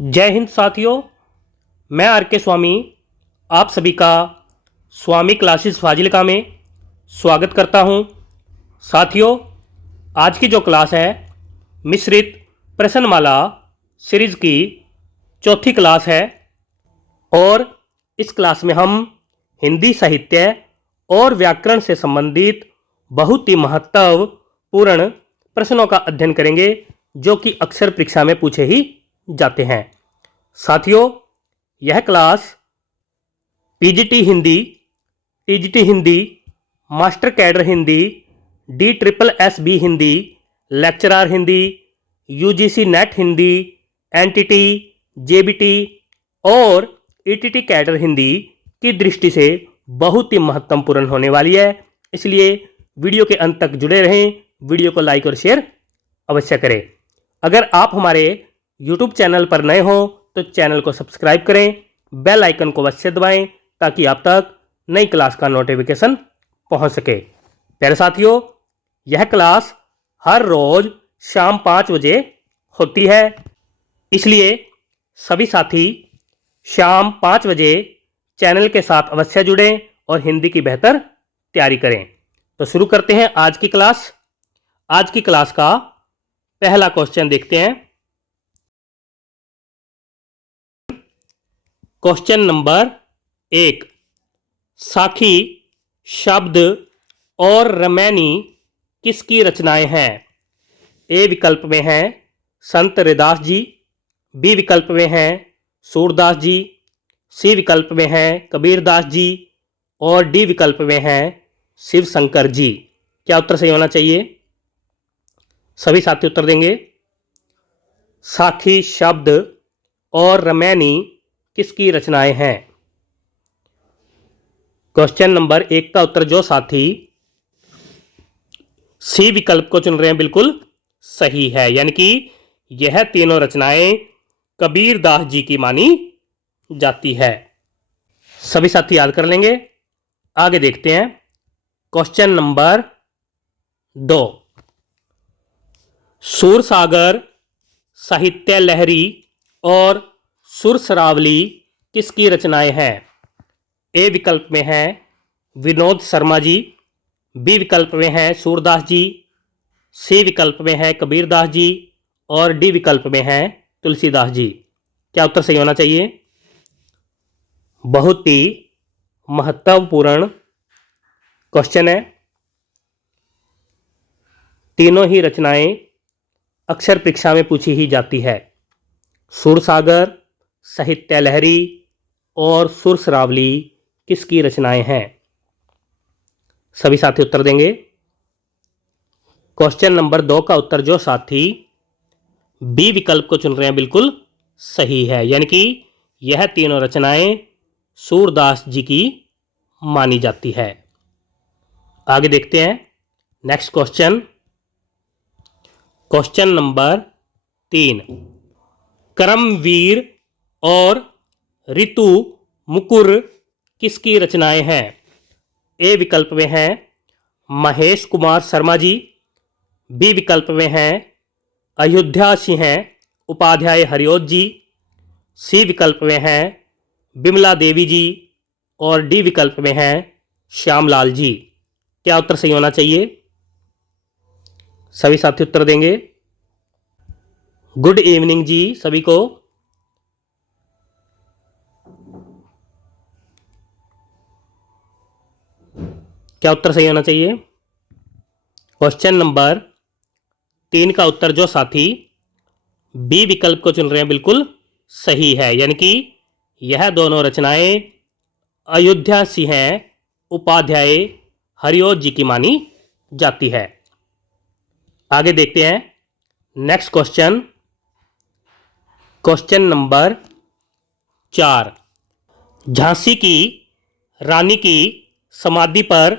जय हिंद साथियों, मैं आर के स्वामी आप सभी का स्वामी क्लासेस फाजिलका में स्वागत करता हूं। साथियों, आज की जो क्लास है मिश्रित प्रश्नमाला सीरीज़ की चौथी क्लास है और इस क्लास में हम हिंदी साहित्य और व्याकरण से संबंधित बहुत ही महत्वपूर्ण प्रश्नों का अध्ययन करेंगे जो कि अक्सर परीक्षा में पूछे ही जाते हैं। साथियों, यह class PGT Hindi, TGT Hindi, master cadre Hindi, DSSB Hindi, lecturer Hindi, UGC NET Hindi, NTT, JBT और ईटीटी कैडर हिंदी की दृष्टि से बहुत ही महत्वपूर्ण होने वाली है। इसलिए वीडियो के अंत तक जुड़े रहें, वीडियो को लाइक और शेयर अवश्य करें। अगर आप हमारे YouTube चैनल पर नए हो तो चैनल को सब्सक्राइब करें, बेल आइकन को अवश्य दबाएं ताकि आप तक नई क्लास का नोटिफिकेशन पहुंच सके। प्यारे साथियों, यह क्लास हर रोज शाम 5 बजे होती है, इसलिए सभी साथी शाम 5 बजे चैनल के साथ अवश्य जुड़ें और हिंदी की बेहतर तैयारी करें। तो शुरू करते हैं आज की क्लास। आज की क्लास का पहला क्वेश्चन देखते हैं। क्वेश्चन नंबर 1, साखी शब्द और रमैनी किसकी रचनाएं हैं? ए विकल्प में हैं संत रैदास जी, बी विकल्प में हैं सूरदास जी, सी विकल्प में हैं कबीरदास जी और डी विकल्प में हैं शिव शंकर जी। क्या उत्तर सही होना चाहिए? सभी साथी उत्तर देंगे। साखी शब्द और रमैनी किसकी रचनाएं हैं? क्वेश्चन नंबर 1 का उत्तर जो साथी सी विकल्प को चुन रहे हैं बिल्कुल सही है, यानी कि यह तीनों रचनाएं कबीरदास जी की मानी जाती है। सभी साथी याद कर लेंगे। आगे देखते हैं क्वेश्चन नंबर 2, सूरसागर, साहित्य लहरी और सुरसरावली किसकी रचनाएं हैं? ए विकल्प में हैं विनोद शर्मा जी, बी विकल्प में हैं सूरदास जी, सी विकल्प में हैं कबीरदास जी और डी विकल्प में हैं तुलसीदास जी। क्या उत्तर सही होना चाहिए? बहुत ही महत्वपूर्ण क्वेश्चन है। तीनों ही रचनाएं अक्सर परीक्षा में पूछी ही जाती है। सूरसागर, साहित्य लहरी और सुरसरावली किसकी रचनाएं हैं? सभी साथी उत्तर देंगे। क्वेश्चन नंबर 2 का उत्तर जो साथी बी विकल्प को चुन रहे हैं बिल्कुल सही है, यानी कि यह तीनों रचनाएं सूरदास जी की मानी जाती है। आगे देखते हैं next question. Question number 3, Karamvir और ऋतु मुकुर किसकी रचनाएं हैं? ए विकल्प में हैं महेश कुमार शर्मा जी, बी विकल्प में हैं अयोध्या सिंह उपाध्याय हरिओत जी, सी विकल्प में हैं बिमला देवी जी और डी विकल्प में हैं श्यामलाल जी। क्या उत्तर सही होना चाहिए? सभी साथी उत्तर देंगे। गुड इवनिंग जी सभी को। क्या उत्तर सही होना चाहिए? क्वेश्चन नंबर 3 का उत्तर जो साथी बी विकल्प को चुन रहे हैं बिल्कुल सही है, यानी कि यह दोनों रचनाएं अयोध्या सिंह उपाध्याय हरिओत जी की मानी जाती है। आगे देखते हैं next question. Question number 4, Jhansi की रानी की समाधि पर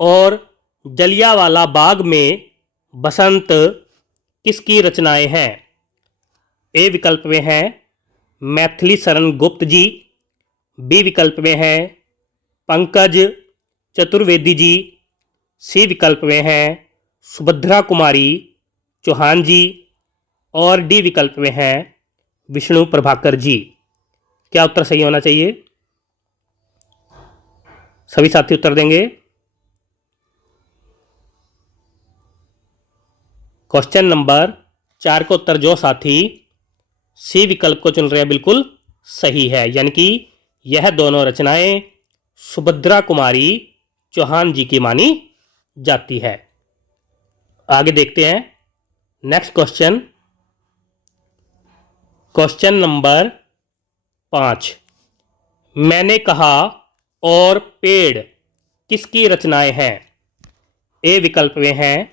और जलियांवाला बाग में बसंत किसकी रचनाएं हैं? ए विकल्प में हैं मैथिली शरण गुप्त जी, बी विकल्प में हैं पंकज चतुर्वेदी जी, सी विकल्प में हैं सुभद्रा कुमारी चौहान जी और डी विकल्प में हैं विष्णु प्रभाकर जी। क्या उत्तर सही होना चाहिए? सभी साथी उत्तर देंगे। क्वेश्चन नंबर 4 का उत्तर जो साथी सी विकल्प को चुन रहे हैं बिल्कुल सही है, यानी कि यह दोनों रचनाएं सुभद्रा कुमारी चौहान जी की मानी जाती है। आगे देखते हैं नेक्स्ट क्वेश्चन। क्वेश्चन नंबर 5, मैंने कहा और पेड़ किसकी रचनाएं हैं? ए विकल्प में हैं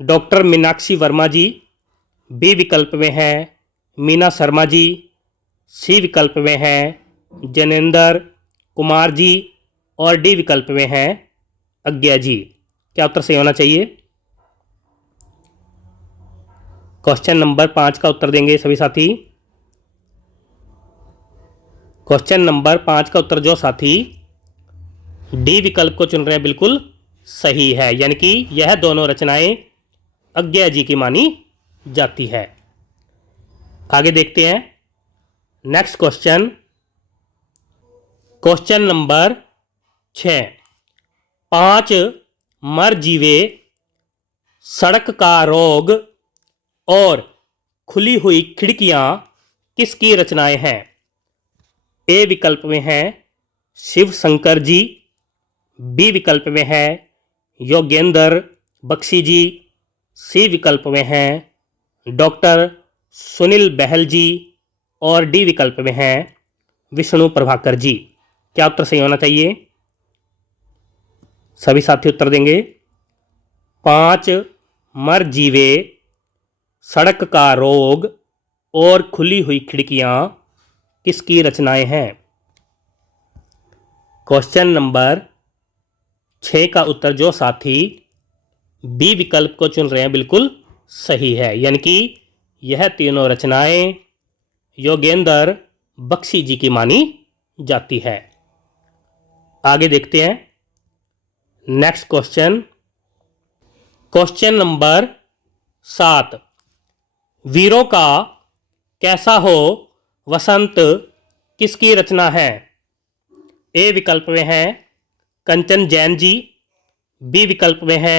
डॉक्टर मीनाक्षी वर्मा जी, बी विकल्प में हैं मीना शर्मा जी, सी विकल्प में हैं जैनेंद्र कुमार जी और डी विकल्प में हैं अज्ञा जी। क्या उत्तर सही होना चाहिए? क्वेश्चन नंबर 5 का उत्तर देंगे सभी साथी। क्वेश्चन नंबर 5 का उत्तर जो साथी डी विकल्प को चुन रहे हैं बिल्कुल सही है, यानी कि यह दोनों रचनाएं अज्ञा जी की मानी जाती है। आगे देखते हैं नेक्स्ट क्वेश्चन। क्वेश्चन नंबर 6, 5 मर जीवे, सड़क का रोग और खुली हुई खिड़कियां किसकी रचनाएं हैं? ए विकल्प में हैं शिव शंकर जी, बी विकल्प में है योगेंद्र बख्शी जी, सी विकल्प में हैं डॉक्टर सुनील बहल जी और डी विकल्प में हैं विष्णु प्रभाकर जी। क्या उत्तर सही होना चाहिए? सभी साथी उत्तर देंगे। 5 मर जीवे, सड़क का रोग और खुली हुई खिड़कियां किसकी रचनाएं हैं? क्वेश्चन नंबर 6 का उत्तर जो साथी बी विकल्प को चुन रहे हैं बिल्कुल सही है, यानी कि यह तीनों रचनाएं योगेंद्र बख्शी जी की मानी जाती है। आगे देखते हैं नेक्स्ट क्वेश्चन। क्वेश्चन नंबर 7, वीरों का कैसा हो वसंत किसकी रचना है? ए विकल्प में है कंचन जैन जी, बी विकल्प में है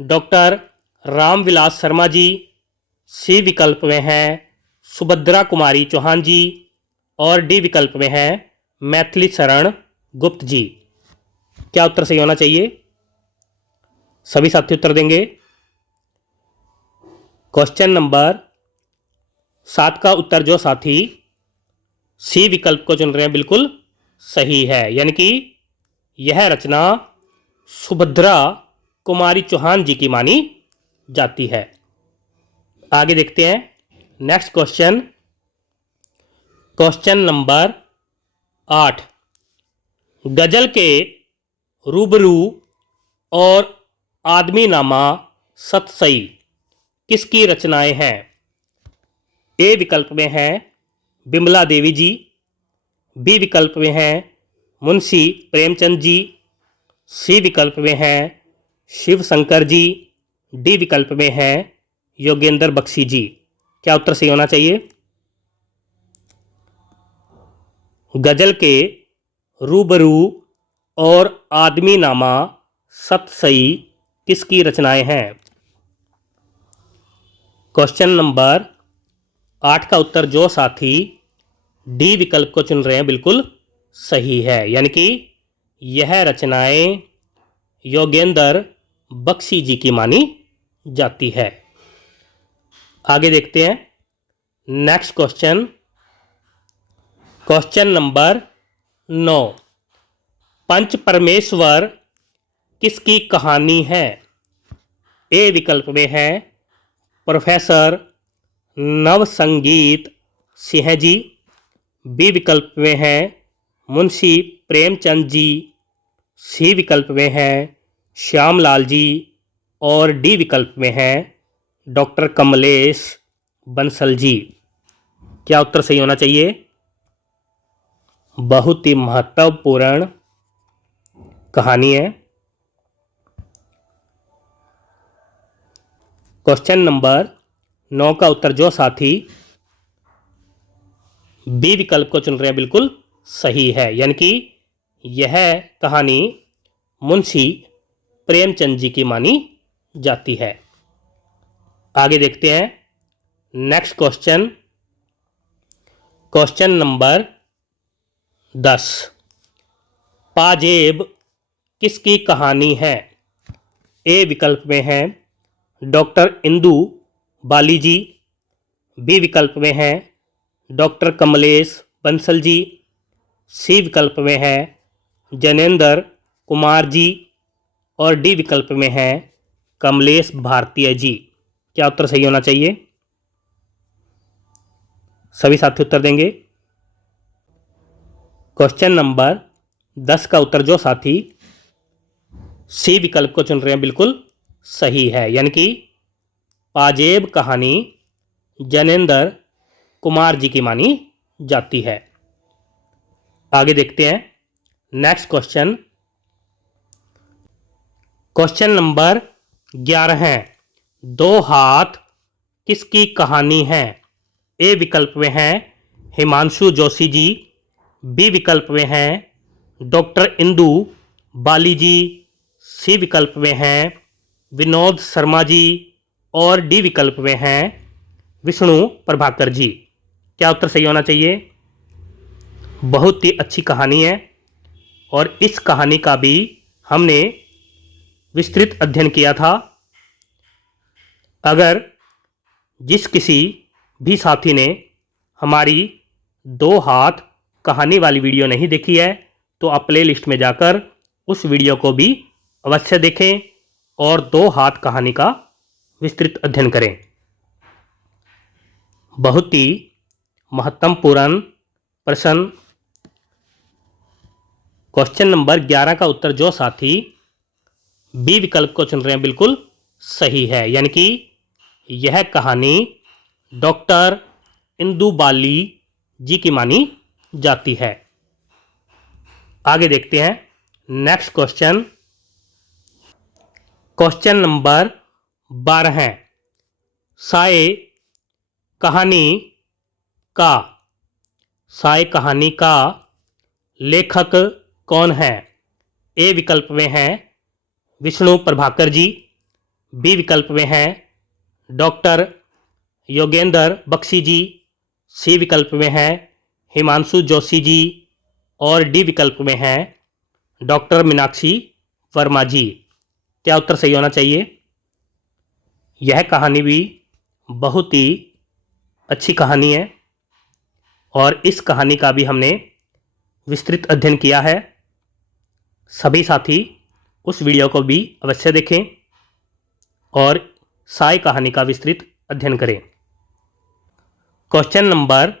डॉक्टर रामविलास शर्मा जी, सी विकल्प में है सुभद्रा कुमारी चौहान जी और डी विकल्प में है मैथिली शरण गुप्त जी। क्या उत्तर सही होना चाहिए? सभी साथी उत्तर देंगे। क्वेश्चन नंबर 7 का उत्तर जो साथी सी विकल्प को चुन रहे हैं बिल्कुल सही है, यानी कि यह रचना सुभद्रा कुमारी चौहान जी की मानी जाती है। आगे देखते हैं नेक्स्ट क्वेश्चन। क्वेश्चन नंबर 8, गजल के रूबरू और आदमी नामा सतसई किसकी रचनाएं हैं? ए विकल्प में है बिमला देवी जी, बी विकल्प में है मुंशी प्रेमचंद जी, सी विकल्प में है शिव शंकर जी, डी विकल्प में है योगेंद्र बख्शी जी। क्या उत्तर सही होना चाहिए? गजल के रूबरू और आदमी नामा सतसई किसकी रचनाएं हैं? क्वेश्चन नंबर 8 का उत्तर जो साथी डी विकल्प को चुन रहे हैं बिल्कुल सही है, यानी कि यह रचनाएं योगेंद्र बख्शी जी की मानी जाती है। आगे देखते हैं नेक्स्ट क्वेश्चन। क्वेश्चन नंबर 9, पंच परमेश्वर किसकी कहानी है? ए विकल्प में है प्रोफेसर नवसंगीत सिंह जी, बी विकल्प में है मुंशी प्रेमचंद जी, सी विकल्प में है श्यामलाल जी और डी विकल्प में है डॉक्टर कमलेश बंसल जी। क्या उत्तर सही होना चाहिए? बहुत ही महत्वपूर्ण कहानी है। क्वेश्चन नंबर 9 का उत्तर जो साथी बी विकल्प को चुन रहे हैं, बिल्कुल सही है। यानी कि यह कहानी मुंशी प्रेमचंद जी की मानी जाती है। आगे देखते हैं नेक्स्ट क्वेश्चन, क्वेश्चन नंबर 10। पाजेब किसकी कहानी है? ए विकल्प में है डॉक्टर इंदु बाली जी, बी विकल्प में है डॉक्टर कमलेश बंसल जी, सी विकल्प में है जैनेंद्र कुमार जी और डी विकल्प में है कमलेश भारतीय जी। क्या उत्तर सही होना चाहिए? सभी साथी उत्तर देंगे। क्वेश्चन नंबर 10 का उत्तर जो साथी सी विकल्प को चुन रहे हैं, बिल्कुल सही है। यानी कि पाजेब कहानी जैनेंद्र कुमार जी की मानी जाती है। आगे देखते हैं नेक्स्ट क्वेश्चन, क्वेश्चन नंबर 11 है दो हाथ किसकी कहानी है? ए विकल्प में है हिमांशु जोशी जी, बी विकल्प में है डॉक्टर इंदु बाली जी, सी विकल्प में है विनोद शर्मा जी और डी विकल्प में है विष्णु प्रभाकर जी। क्या उत्तर सही होना चाहिए? बहुत ही अच्छी कहानी है और इस कहानी का भी हमने विस्तृत अध्ययन किया था। अगर जिस किसी भी साथी ने हमारी दो हाथ कहानी वाली वीडियो नहीं देखी है तो आप प्ले लिस्ट में जाकर उस वीडियो को भी अवश्य देखें और दो हाथ कहानी का विस्तृत अध्ययन करें। बहुत ही महत्वपूर्ण प्रश्न क्वेश्चन नंबर 11 का उत्तर जो साथी बी विकल्प को चुन रहे हैं, बिल्कुल सही है। यानी कि यह कहानी डॉक्टर इंदु बाली जी की मानी जाती है। आगे देखते हैं नेक्स्ट क्वेश्चन, क्वेश्चन नंबर 12 है साए कहानी का लेखक कौन है? ए विकल्प में है विष्णु प्रभाकर जी, बी विकल्प में है डॉक्टर योगेंद्र बख्शी जी, सी विकल्प में है हिमांशु जोशी जी और डी विकल्प में है डॉक्टर मीनाक्षी वर्मा जी। क्या उत्तर सही होना चाहिए? यह कहानी भी बहुत ही अच्छी कहानी है और इस कहानी का भी हमने विस्तृत अध्ययन किया है। सभी साथी उस वीडियो को भी अवश्य देखें और साए कहानी का विस्तृत अध्ययन करें। क्वेश्चन नंबर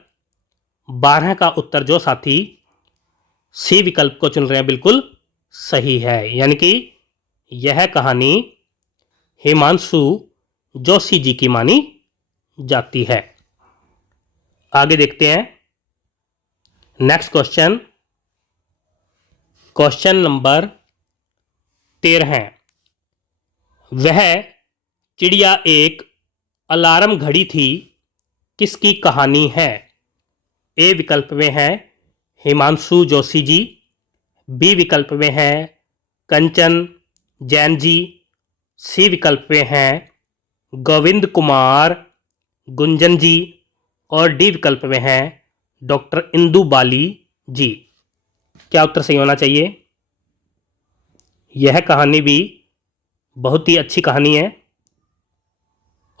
12 का उत्तर जो साथी सी विकल्प को चुन रहे हैं, बिल्कुल सही है। यानी कि यह कहानी हिमांशु जोशी जी की मानी जाती है। आगे देखते हैं नेक्स्ट क्वेश्चन, क्वेश्चन नंबर 13 है वह चिड़िया एक अलार्म घड़ी थी किसकी कहानी है? ए विकल्प में है हिमांशु जोशी जी, बी विकल्प में है कंचन जैन जी, सी विकल्प में है गोविंद कुमार गुंजन जी और डी विकल्प में है डॉक्टर इंदु बाली जी। क्या उत्तर सही होना चाहिए? यह कहानी भी बहुत ही अच्छी कहानी है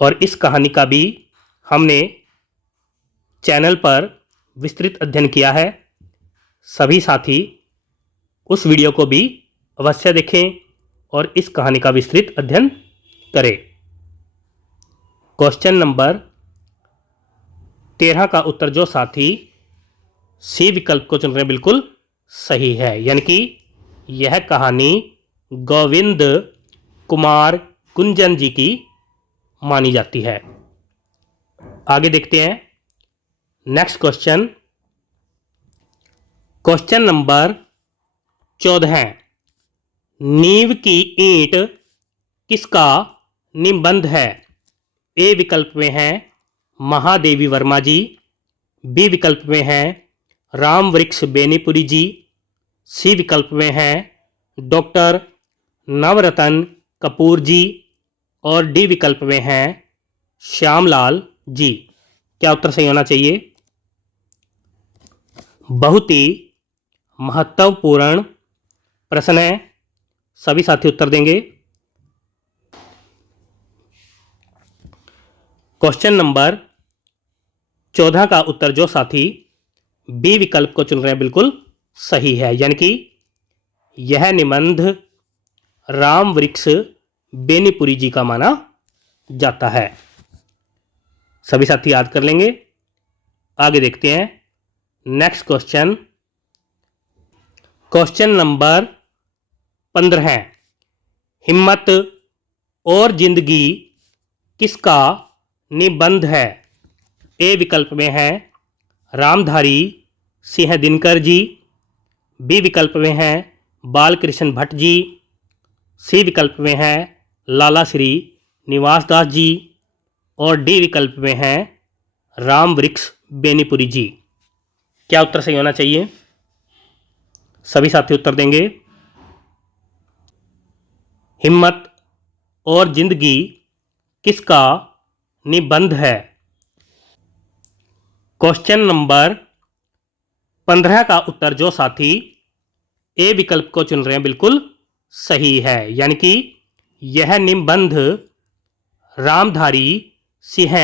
और इस कहानी का भी हमने चैनल पर विस्तृत अध्ययन किया है। सभी साथी उस वीडियो को भी अवश्य देखें और इस कहानी का विस्तृत अध्ययन करें। क्वेश्चन नंबर 13 का उत्तर जो साथी सी विकल्प को चुन रहे हैं, बिल्कुल सही है। यानी कि यह कहानी गोविंद कुमार गुंजन जी की मानी जाती है। आगे देखते हैं नेक्स्ट क्वेश्चन, क्वेश्चन नंबर 14 है नींव की ईंट किसका निबंध है? ए विकल्प में है महादेवी वर्मा जी, बी विकल्प में हैं राम वृक्ष बेनीपुरी जी, सी विकल्प में हैं डॉक्टर नवरतन कपूर जी और डी विकल्प में हैं श्यामलाल जी। क्या उत्तर सही होना चाहिए? बहुत ही महत्वपूर्ण प्रश्न है, सभी साथी उत्तर देंगे। क्वेश्चन नंबर 14 का उत्तर जो साथी बी विकल्प को चुन रहे हैं बिल्कुल सही है, यानी कि यह निबंध राम वृक्ष बेनीपुरी जी का माना जाता है। सभी साथी याद कर लेंगे। आगे देखते हैं नेक्स्ट क्वेश्चन। क्वेश्चन नंबर 15 है, हिम्मत और जिंदगी किसका निबंध है? ए विकल्प में है रामधारी सिंह दिनकर जी, बी विकल्प में है बालकृष्ण भट्ट जी, सी विकल्प में है लाला श्री निवास दास जी और डी विकल्प में है राम वृक्ष बेनीपुरी जी। क्या उत्तर सही होना चाहिए? सभी साथी उत्तर देंगे। हिम्मत और जिंदगी किसका निबंध है? क्वेश्चन नंबर 15 का उत्तर जो साथी ए विकल्प को चुन रहे हैं बिल्कुल सही है, यानी कि यह निबंध रामधारी सिंह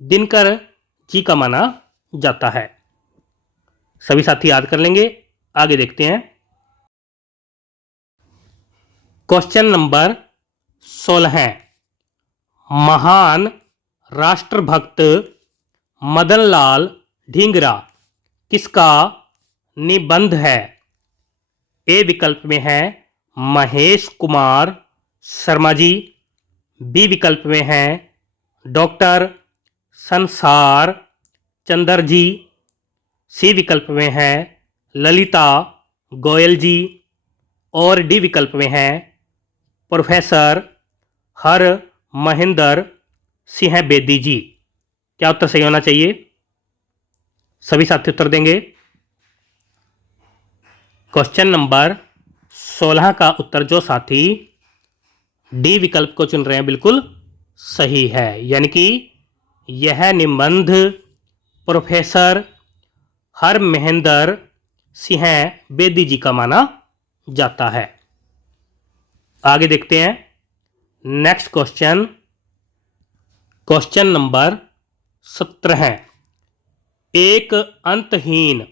दिनकर जी का माना जाता है। सभी साथी याद कर लेंगे। आगे देखते हैं क्वेश्चन नंबर 16 है, महान राष्ट्रभक्त मदनलाल ढींगरा किसका निबंध है? ए विकल्प में है महेश कुमार शर्मा जी, बी विकल्प में है डॉक्टर संसार चंद्र जी, सी विकल्प में है ललिता गोयल जी और डी विकल्प में है प्रोफेसर हर महेंद्र सिंह बेदी जी। क्या उत्तर सही होना चाहिए? सभी साथी उत्तर देंगे। क्वेश्चन नंबर 16 का उत्तर जो साथी डी विकल्प को चुन रहे हैं बिल्कुल सही है, यानी कि यह निबंध प्रोफेसर हर महेंद्र सिंह बेदी जी का माना जाता है। आगे देखते हैं नेक्स्ट क्वेश्चन। क्वेश्चन नंबर 17 है, एक अंतहीन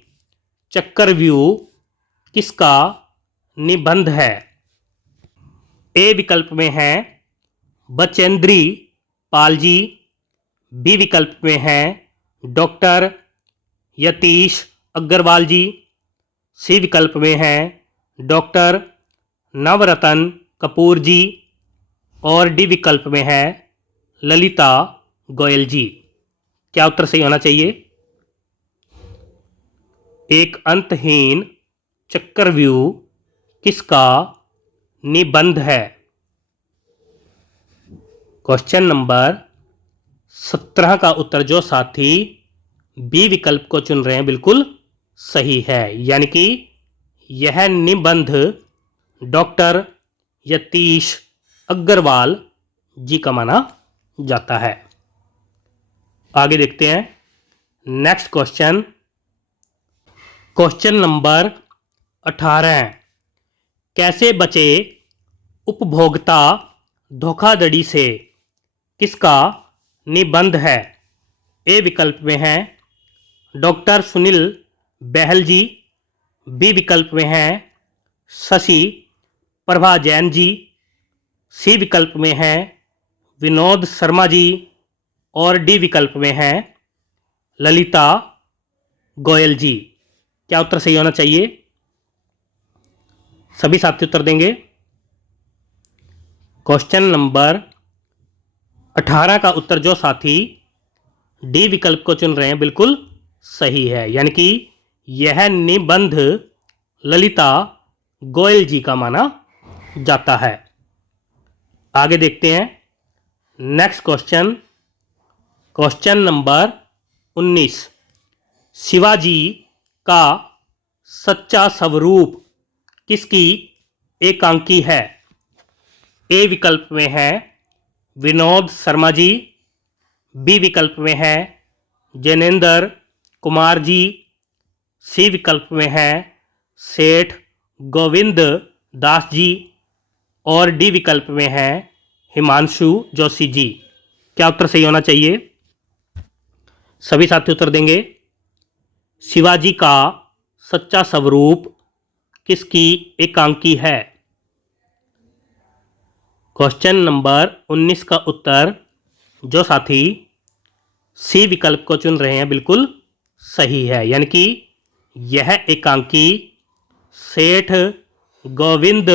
चक्रव्यूह किसका निबंध है? ए विकल्प में है बचेंद्री पाल जी, बी विकल्प में है डॉक्टर यतीश अग्रवाल जी, सी विकल्प में है डॉक्टर नवरतन कपूर जी और डी विकल्प में है ललिता गोयल जी। क्या उत्तर सही होना चाहिए? एक अंतहीन चक्रव्यूह किसका निबंध है? क्वेश्चन नंबर 17 का उत्तर जो साथी बी विकल्प को चुन रहे हैं बिल्कुल सही है, यानी कि यह निबंध डॉक्टर यतीश अग्रवाल जी का माना जाता है। आगे देखते हैं नेक्स्ट क्वेश्चन। क्वेश्चन नंबर 18 है, कैसे बचे उपभोक्ता धोखाधड़ी से किसका निबंध है? ए विकल्प में है डॉक्टर सुनील बहल जी, बी विकल्प में है शशि प्रभा जैन जी, सी विकल्प में है विनोद शर्मा जी और डी विकल्प में है ललिता गोयल जी। क्या उत्तर सही होना चाहिए? सभी साथी उत्तर देंगे। क्वेश्चन नंबर 18 का उत्तर जो साथी डी विकल्प को चुन रहे हैं बिल्कुल सही है, यानी कि यह निबंध ललिता गोयल जी का माना जाता है। आगे देखते हैं next question. Question number 19, Shivaji का सच्चा स्वरूप किसकी एकांकी है? ए विकल्प में है विनोद शर्मा जी, बी विकल्प में है जैनेन्द्र कुमार जी, सी विकल्प में है सेठ गोविंद दास जी और डी विकल्प में है हिमांशु जोशी जी। क्या उत्तर सही होना चाहिए? सभी साथी उत्तर देंगे। शिवाजी का सच्चा स्वरूप किसकी एकांकी है? क्वेश्चन नंबर 19 का उत्तर जो साथी सी विकल्प को चुन रहे हैं बिल्कुल सही है, यानी कि यह एकांकी सेठ गोविंद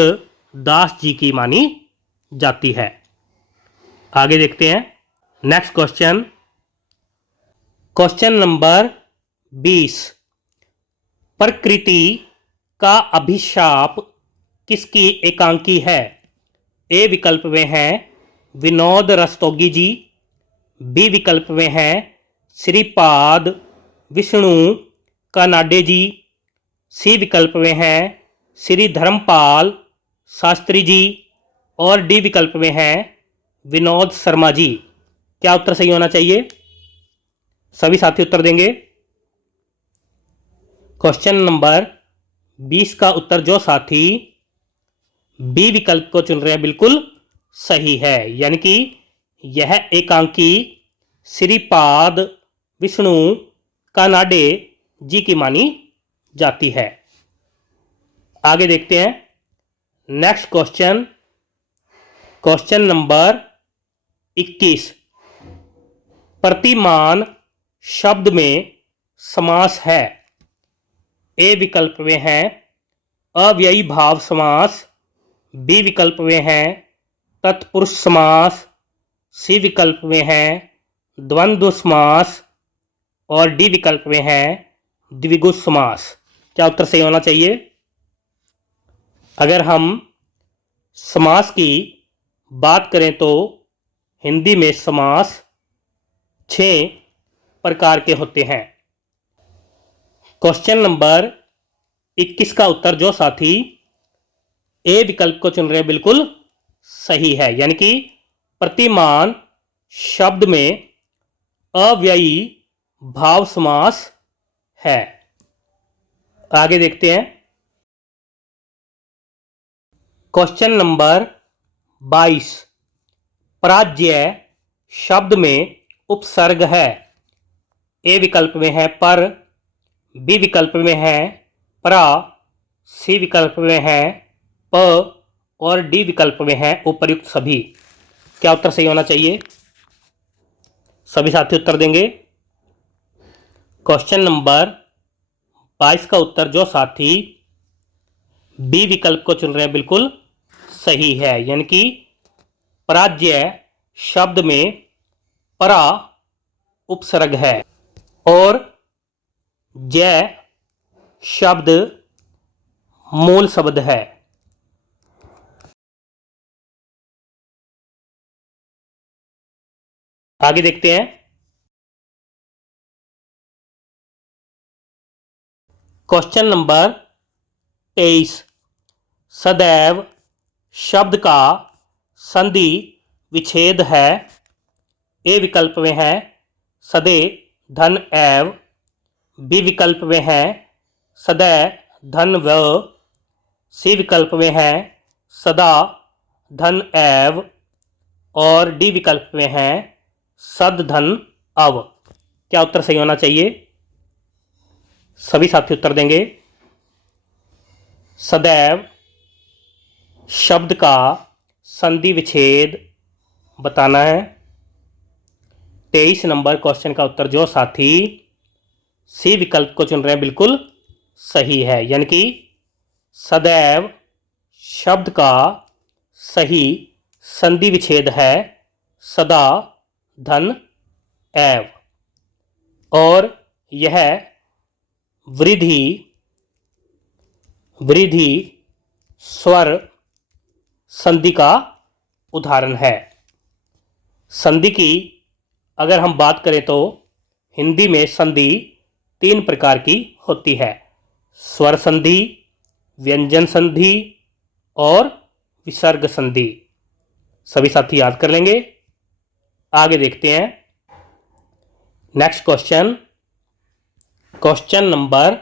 दास जी की मानी जाती है। आगे देखते हैं नेक्स्ट क्वेश्चन। क्वेश्चन नंबर 20, प्रकृति का अभिशाप किसकी एकांकी है? ए विकल्प में है विनोद रस्तोगी जी, बी विकल्प में है श्रीपाद विष्णु कानाडे जी, सी विकल्प में है श्री धर्मपाल शास्त्री जी और डी विकल्प में है विनोद शर्मा जी। क्या उत्तर सही होना चाहिए? सभी साथी उत्तर देंगे। क्वेश्चन नंबर 20 का उत्तर जो साथी बी विकल्प को चुन रहे हैं बिल्कुल सही है, यानी कि यह एकांकी श्रीपाद विष्णु कानाडे जी की मानी जाती है। आगे देखते हैं नेक्स्ट क्वेश्चन। क्वेश्चन नंबर 21, प्रतिमान शब्द में समास है? ए विकल्प में है अव्ययी भाव समास, बी विकल्प में है तत्पुरुष समास, सी विकल्प में है द्वंद्व समास और डी विकल्प में है द्विगु समास। क्या उत्तर सही होना चाहिए? अगर हम समास की बात करें तो हिंदी में समास 6 प्रकार के होते हैं। क्वेश्चन नंबर 21 का उत्तर जो साथी ए विकल्प को चुन रहे हैं बिल्कुल सही है, यानी कि प्रतिमान शब्द में अव्ययी भाव समास है। आगे देखते हैं क्वेश्चन नंबर 22, पराजय शब्द में उपसर्ग है? ए विकल्प में है पर, बी विकल्प में है परा, सी विकल्प में है प और डी विकल्प में है उपर्युक्त सभी। क्या उत्तर सही होना चाहिए? सभी साथी उत्तर देंगे। क्वेश्चन नंबर 22 का उत्तर जो साथी बी विकल्प को चुन रहे हैं बिल्कुल सही है, यानी कि पराजय शब्द में परा उपसर्ग है और जय शब्द मूल शब्द है। आगे देखते हैं क्वेश्चन नंबर 23, सदैव शब्द का संधि विच्छेद है? ए विकल्प में है सदे धन एव, बी विकल्प में है सदै धन व, सी विकल्प में है सदा धन एव और डी विकल्प में है सद धन अव। क्या उत्तर सही होना चाहिए? सभी साथी उत्तर देंगे। सदैव शब्द का संधि विच्छेद बताना है। 23 नंबर क्वेश्चन का उत्तर जो साथी सी विकल्प को चुन रहे हैं बिल्कुल सही है, यानी कि सदैव शब्द का सही संधि विच्छेद है सदा धन एव और यह वृद्धि स्वर संधि का उदाहरण है। संधि की अगर हम बात करें तो हिंदी में संधि तीन प्रकार की होती है, स्वर संधि, व्यंजन संधि और विसर्ग संधि। सभी साथी याद कर लेंगे। आगे देखते हैं नेक्स्ट क्वेश्चन, क्वेश्चन नंबर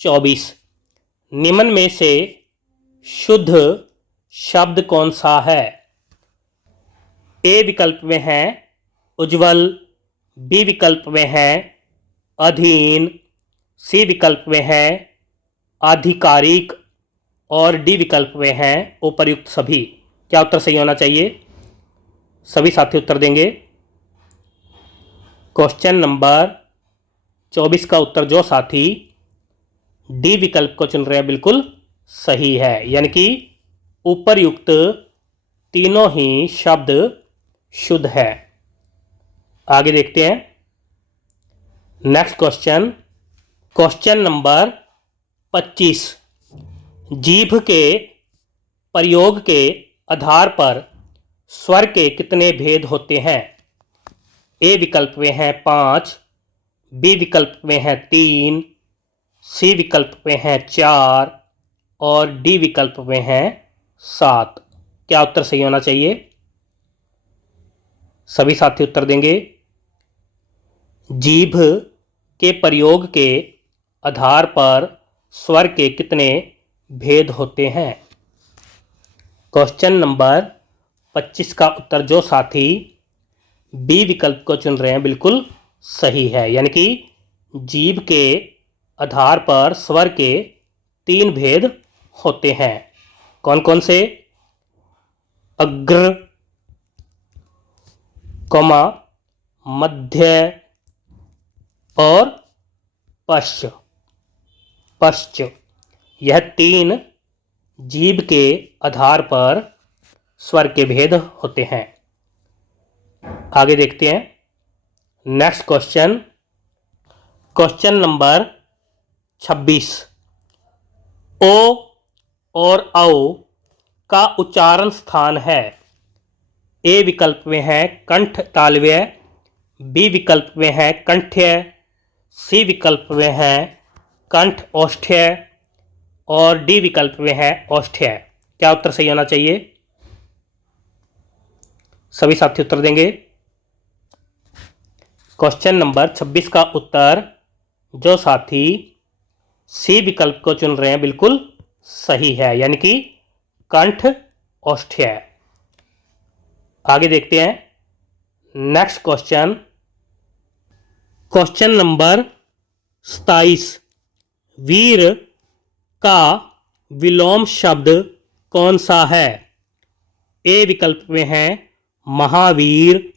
24। निम्न में से शुद्ध शब्द कौन सा है? ए विकल्प में है उज्ज्वल, बी विकल्प में है अधीन, सी विकल्प में है आधिकारिक और डी विकल्प में है उपर्युक्त सभी। क्या उत्तर सही होना चाहिए? सभी साथी उत्तर देंगे। क्वेश्चन नंबर 24 का उत्तर जो साथी डी विकल्प को चुन रहे हैं बिल्कुल सही है, यानी कि उपर्युक्त तीनों ही शब्द शुद्ध है। आगे देखते हैं नेक्स्ट क्वेश्चन, क्वेश्चन नंबर 25। जीभ के प्रयोग के आधार पर स्वर के कितने भेद होते हैं? ए विकल्प में है 5, बी विकल्प में है 3, सी विकल्प में है 4 और डी विकल्प में है 7। क्या उत्तर सही होना चाहिए? सभी साथी उत्तर देंगे। जीभ के प्रयोग के आधार पर स्वर के कितने भेद होते हैं? क्वेश्चन नंबर 25 का उत्तर जो साथी बी विकल्प को चुन रहे हैं बिल्कुल सही है, यानी कि जीभ के आधार पर स्वर के 3 भेद होते हैं। कौन कौन से? अग्र, कौमा, मध्य और पश्च। पश्च, यह 3 जीभ के आधार पर स्वर के भेद होते हैं। आगे देखते हैं नेक्स्ट क्वेश्चन, क्वेश्चन नंबर 26। ओ और औ का उच्चारण स्थान है। ए विकल्प में है कंठ तालव्य, बी विकल्प में है कंठ्य, सी विकल्प में है कंठ औष्ठ्य और डी विकल्प में है औष्ठ्य। क्या उत्तर सही होना चाहिए? सभी साथी उत्तर देंगे। क्वेश्चन नंबर 26 का उत्तर जो साथी सी विकल्प को चुन रहे हैं बिल्कुल सही है, यानी कि कंठ औष्ठ्य। आगे देखते हैं नेक्स्ट क्वेश्चन, क्वेश्चन नंबर 27। वीर का विलोम शब्द कौन सा है? ए विकल्प में है महावीर,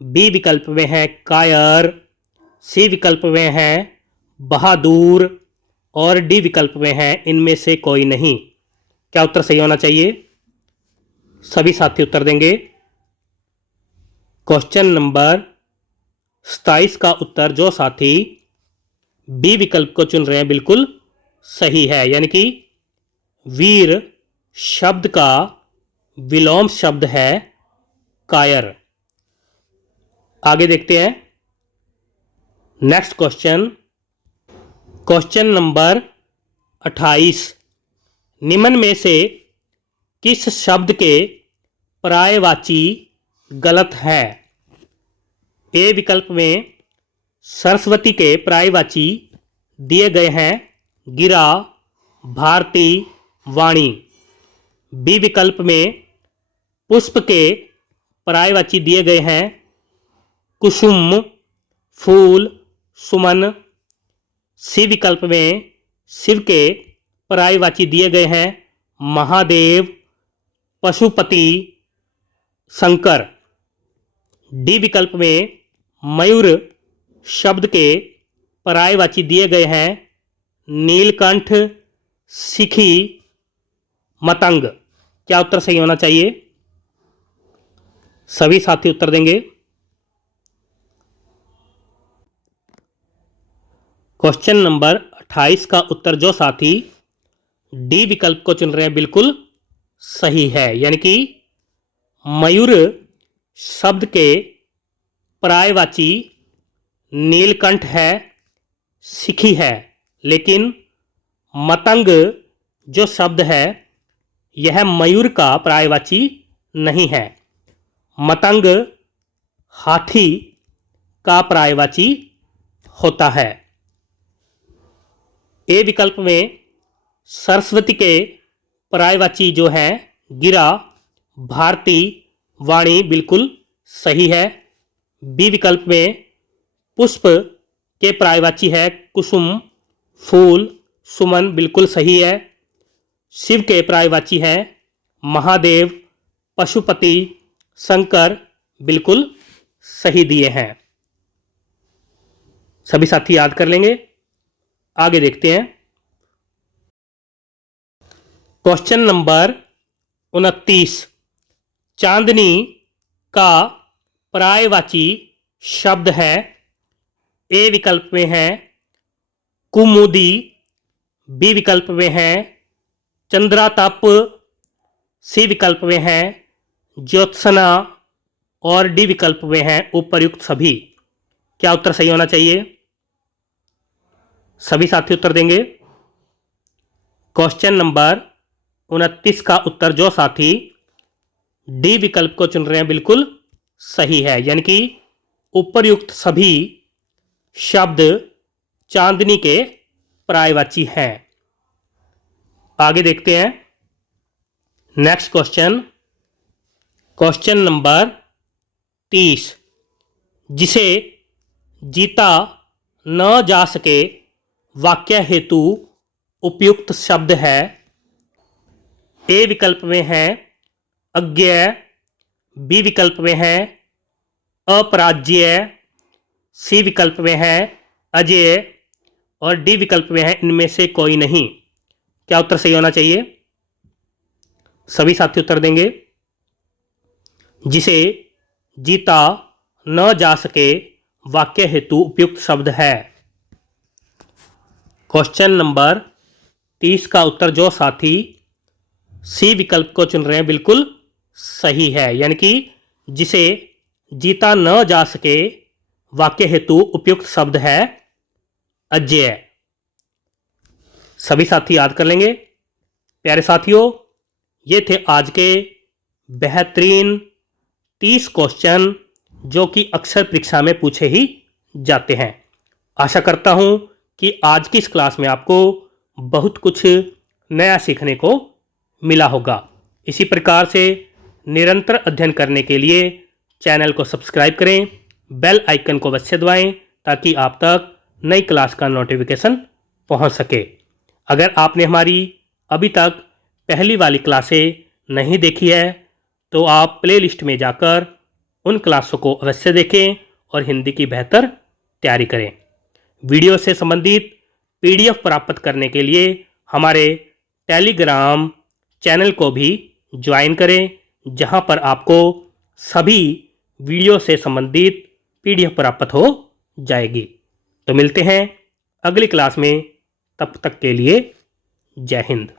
बी विकल्प में है कायर, सी विकल्प में है बहादुर और डी विकल्प में है इनमें से कोई नहीं। क्या उत्तर सही होना चाहिए? सभी साथी उत्तर देंगे। क्वेश्चन नंबर 27 का उत्तर जो साथी बी विकल्प को चुन रहे हैं बिल्कुल सही है, यानी कि वीर शब्द का विलोम शब्द है कायर। आगे देखते हैं नेक्स्ट क्वेश्चन, क्वेश्चन नंबर 28। निम्न में से किस शब्द के पर्यायवाची गलत है? ए विकल्प में सरस्वती के पर्यायवाची दिए गए हैं गिरा, भारती, वाणी। बी विकल्प में पुष्प के पर्यायवाची दिए गए हैं कुसुम, फूल, सुमन। सी विकल्प में शिव के पर्यायवाची दिए गए हैं महादेव, पशुपति, शंकर। डी विकल्प में मयूर शब्द के पर्यायवाची दिए गए हैं नीलकंठ, शिखी, मतंग। क्या उत्तर सही होना चाहिए? सभी साथी उत्तर देंगे। क्वेश्चन नंबर 28 का उत्तर जो साथी डी विकल्प को चुन रहे हैं बिल्कुल सही है, यानी कि मयूर शब्द के पर्यायवाची नीलकंठ है, सीखी है, लेकिन मतंग जो शब्द है यह मयूर का पर्यायवाची नहीं है। मतंग हाथी का पर्यायवाची होता है। ए विकल्प में सरस्वती के पर्यायवाची जो है गिरा, भारती, वाणी बिल्कुल सही है। बी विकल्प में पुष्प के पर्यायवाची है कुसुम, फूल, सुमन बिल्कुल सही है। शिव के पर्यायवाची है महादेव, पशुपति, शंकर बिल्कुल सही दिए हैं। सभी साथी याद कर लेंगे। आगे देखते हैं। क्वेश्चन नंबर 29, चांदनी का पर्यायवाची शब्द है। ए विकल्प में है कुमुदी, बी विकल्प में है चंद्रातप, सी विकल्प में है ज्योत्सना और डी विकल्प में है उपर्युक्त सभी। क्या उत्तर सही होना चाहिए? सभी साथी उत्तर देंगे। क्वेश्चन नंबर 29 का उत्तर जो साथी डी विकल्प को चुन रहे हैं बिल्कुल सही है, यानी कि उपर्युक्त सभी शब्द चांदनी के पर्यायवाची हैं। आगे देखते हैं नेक्स्ट क्वेश्चन। क्वेश्चन नंबर 30, जिसे जीता न जा सके वाक्य हेतु उपयुक्त शब्द है। ए विकल्प में है अज्ञेय, बी विकल्प में है अपराज्य, सी विकल्प में है अजेय और डी विकल्प में है इनमें से कोई नहीं। क्या उत्तर सही होना चाहिए? सभी साथी उत्तर देंगे। जिसे जीता न जा सके वाक्य हेतु उपयुक्त शब्द है। क्वेश्चन नंबर 30 का उत्तर जो साथी सी विकल्प को चुन रहे हैं बिल्कुल सही है, यानी कि जिसे जीता न जा सके वाक्य हेतु उपयुक्त शब्द है अजेय। सभी साथी याद कर लेंगे। प्यारे साथियों, ये थे आज के बेहतरीन 30 क्वेश्चन जो कि अक्सर परीक्षा में पूछे ही जाते हैं। आशा करता हूं कि आज की इस क्लास में आपको बहुत कुछ नया सीखने को मिला होगा। इसी प्रकार से निरंतर अध्ययन करने के लिए चैनल को सब्सक्राइब करें, बेल आइकन को अवश्य दबाएं ताकि आप तक नई क्लास का नोटिफिकेशन पहुंच सके। अगर आपने हमारी अभी तक पहली वाली क्लासें नहीं देखी है तो आप प्लेलिस्ट में जाकर उन क्लासों को अवश्य देखें और हिंदी की बेहतर तैयारी करें। वीडियो से संबंधित PDF प्राप्त करने के लिए हमारे टेलीग्राम चैनल को भी ज्वाइन करें, जहां पर आपको सभी वीडियो से संबंधित PDF प्राप्त हो जाएगी। तो मिलते हैं अगली क्लास में, तब तक के लिए जय हिंद।